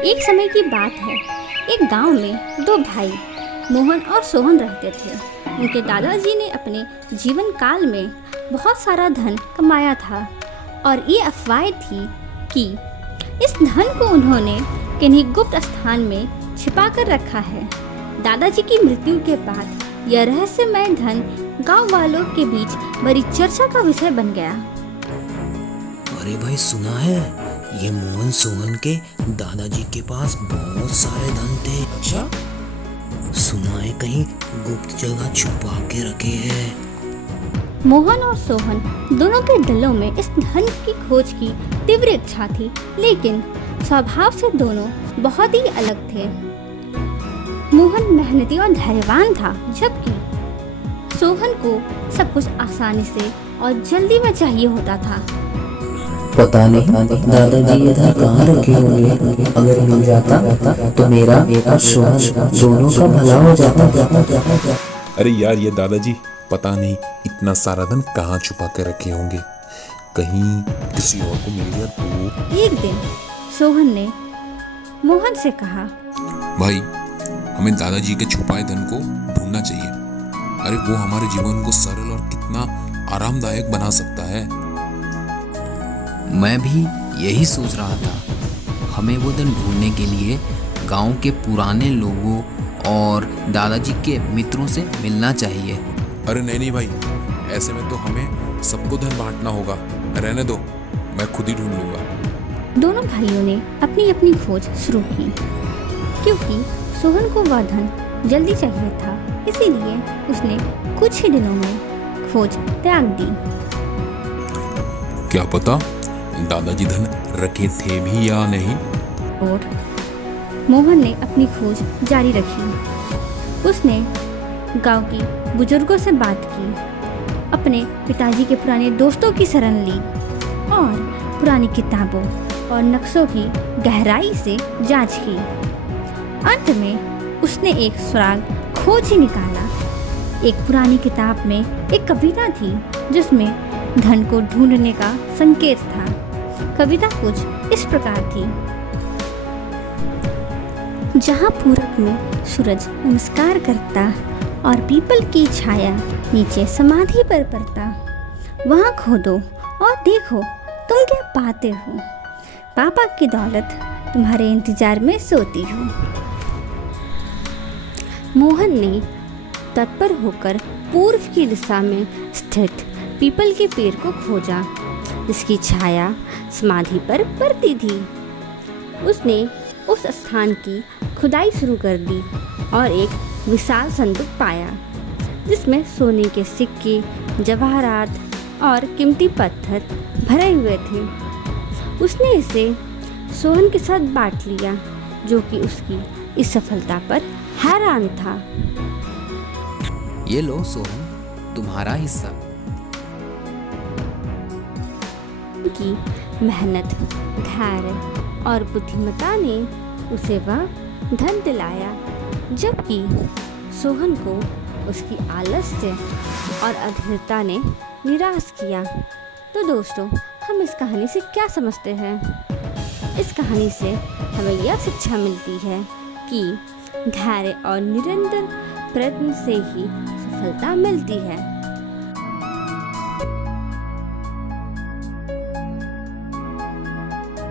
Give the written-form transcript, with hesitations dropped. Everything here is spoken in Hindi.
एक समय की बात है, एक गांव में दो भाई मोहन और सोहन रहते थे। उनके दादाजी ने अपने जीवन काल में बहुत सारा धन कमाया था और ये अफवाह थी कि इस धन को उन्होंने किन्हीं गुप्त स्थान में छिपा कर रखा है। दादाजी की मृत्यु के बाद यह रहस्यमय धन गांव वालों के बीच बड़ी चर्चा का विषय बन गया। अरे भाई, सुना है ये मोहन सोहन के दादाजी के पास बहुत सारे धन थे। अच्छा, सुना है कहीं गुप्त जगह छुपा के रखे हैं। मोहन और सोहन दोनों के दिलों में इस धन की खोज की तीव्र इच्छा थी, लेकिन स्वभाव से दोनों बहुत ही अलग थे। मोहन मेहनती और धैर्यवान था, जबकि सोहन को सब कुछ आसानी से और जल्दी में चाहिए होता था। पता नहीं दादाजी ये धन कहाँ रखे होंगे। अगर मिल जाता तो मेरा और सोहन दोनों का भला हो जाता। अरे यार, ये दादाजी पता नहीं इतना सारा धन कहाँ छुपा के रखे होंगे। कहीं किसी और को मिल गया तो। एक दिन सोहन ने मोहन से कहा, भाई, हमें दादाजी के छुपाए धन को ढूंढना चाहिए। अरे वो हमारे जीवन को सरल और कितना आरामदायक बना सकता है। मैं भी यही सोच रहा था। हमें वो धन ढूंढने के लिए गांव के पुराने लोगों और दादाजी के मित्रों से मिलना चाहिए। अरे नहीं भाई, ऐसे में तो हमें सबको धन बांटना होगा। रहने दो, मैं खुद ही ढूंढ लूंगा। दोनों भाइयों ने अपनी अपनी खोज शुरू की, क्योंकि सोहन को वह धन जल्दी चाहिए था। इसीलिए उसने कुछ ही दिनों में खोज त्याग दी। क्या पता दादाजी धन रखे थे भी या नहीं। और मोहन ने अपनी खोज जारी रखी। उसने गांव की बुजुर्गों से बात की, अपने पिताजी के पुराने दोस्तों की शरण ली और पुरानी किताबों और नक्शों की गहराई से जांच की। अंत में उसने एक सुराग खोज ही निकाला। एक पुरानी किताब में एक कविता थी जिसमें धन को ढूंढने का संकेत था। कविता कुछ इस प्रकार थी। जहाँ पूरब में सूरज नमस्कार करता और पीपल की छाया नीचे समाधि पर पड़ता, वहाँ खोदो और देखो तुम क्या पाते हो। पापा की दौलत तुम्हारे इंतजार में सोती हो। मोहन ने तत्पर होकर पूर्व की दिशा में स्थित पीपल के पेड़ को खोजा, जिसकी छाया समाधि पर पड़ती थी। उसने उस स्थान की खुदाई शुरू कर दी और एक विशाल संदूक पाया, जिसमें सोने के सिक्के, जवाहरात और कीमती पत्थर भरे हुए थे। उसने इसे सोहन के साथ बांट लिया, जो कि उसकी इस सफलता पर हैरान था। ये लो सोहन, तुम्हारा हिस्सा। की मेहनत, धैर्य और बुद्धिमत्ता ने उसे वह धन दिलाया, जबकि सोहन को उसकी आलस्य और अधीरता ने निराश किया। तो दोस्तों, हम इस कहानी से क्या समझते हैं? इस कहानी से हमें यह शिक्षा मिलती है कि धैर्य और निरंतर प्रयत्न से ही सफलता मिलती है।